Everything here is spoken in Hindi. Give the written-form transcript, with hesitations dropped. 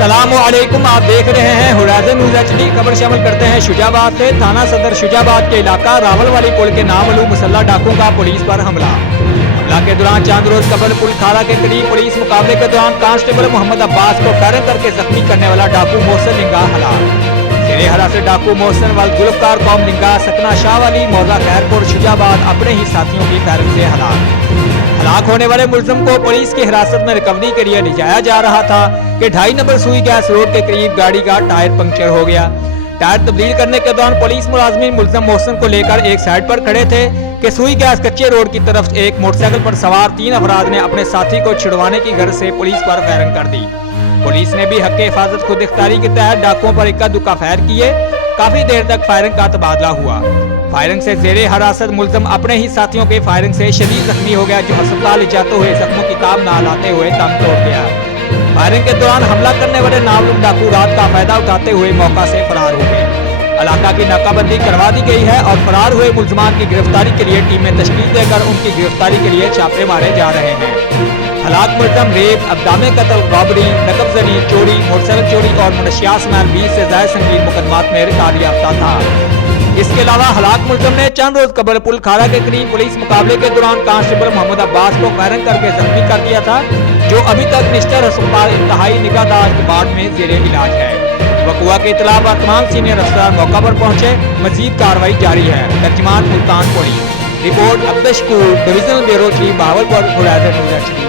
अस्सलामुअलैकुम, आप देख रहे हैं होराइजन न्यूज़ एचडी। खबर शामिल करते हैं शुजाबाद से। थाना सदर शुजाबाद के इलाका रावलवाली पुल के नामालूम मुसल्लह डाकू का पुलिस पर हमला के दौरान चांद रोज कबल पुल खारा के करीब पुलिस मुकाबले के दौरान कांस्टेबल मोहम्मद अब्बास को फायरिंग करके जख्मी करने वाला डाकू मोहसिन लिंगा हलाक। जेरे हिरासत डाकू मोहसिन वाल गुलफ्तार कौम लिंगा सकना शाह वाली मौजा खैरपुर शुजाबाद अपने ही साथियों की फायरिंग से हलाक होने वाले मुलजिम को पुलिस की हिरासत में रिकवरी के लिए ले जाया जा रहा था कि 2.5 नंबर सुई गैस रोड के करीब गाड़ी का टायर पंक्चर हो गया। टायर तब्दील करने के दौरान पुलिस मुलाजमीन मुलजिम मोहसिन को लेकर एक साइड पर खड़े थे कि सुई गैस कच्चे रोड की तरफ एक मोटरसाइकिल पर सवार 3 अफराद ने अपने साथी को छिड़वाने की गर्ज से पुलिस पर फायरिंग कर दी। पुलिस ने भी हक हिफाजत खुद इख्तियारी के तहत डाकुओं पर इक्का दुक्का फायर किए। काफी देर तक फायरिंग का तबादला हुआ। फायरिंग से जेरे हिरासत मुलजिम अपने ही साथियों के फायरिंग से शदीद जख्मी हो गया, जो अस्पताल ले जाते हुए जख्मों की ताब न लाते हुए दम तोड़ गया। फायरिंग के दौरान हमला करने वाले नामालूम डाकू रात का फायदा उठाते हुए मौका से फरार हो गए। इलाका की नाकाबंदी करवा दी गई है और फरार हुए मुलजमान की गिरफ्तारी के लिए टीमें तश्कील देकर उनकी गिरफ्तारी के लिए छापे मारे जा रहे हैं। हलाक मुलजम रेप, अक़दामे कत्ल, रॉबरी, नकबजनी, चोरी, मोटरसाइकिल चोरी और मनशियात समेत 20 से ज्यादा संगीन मुकदमात में रिकॉर्ड याफ्ता था। इसके अलावा हलाक मुलजिम ने चंद रोज कबल पुल खारा के करीब पुलिस मुकाबले के दौरान कांस्टेबल मोहम्मद अब्बास को फायरिंग करके जख्मी कर दिया था, जो अभी तक निश्चित अस्पताल इंतहाई निगाहदाश्त वार्ड में जेरे इलाज है। वकुआ की इतला पर तमाम सीनियर अफसर मौका पर पहुंचे। मजीद कार्रवाई जारी है। तर्जुमान Multan police. Report Abdul Shakoor, divisional bureau chief, Bahawalpur, Horizon News HD.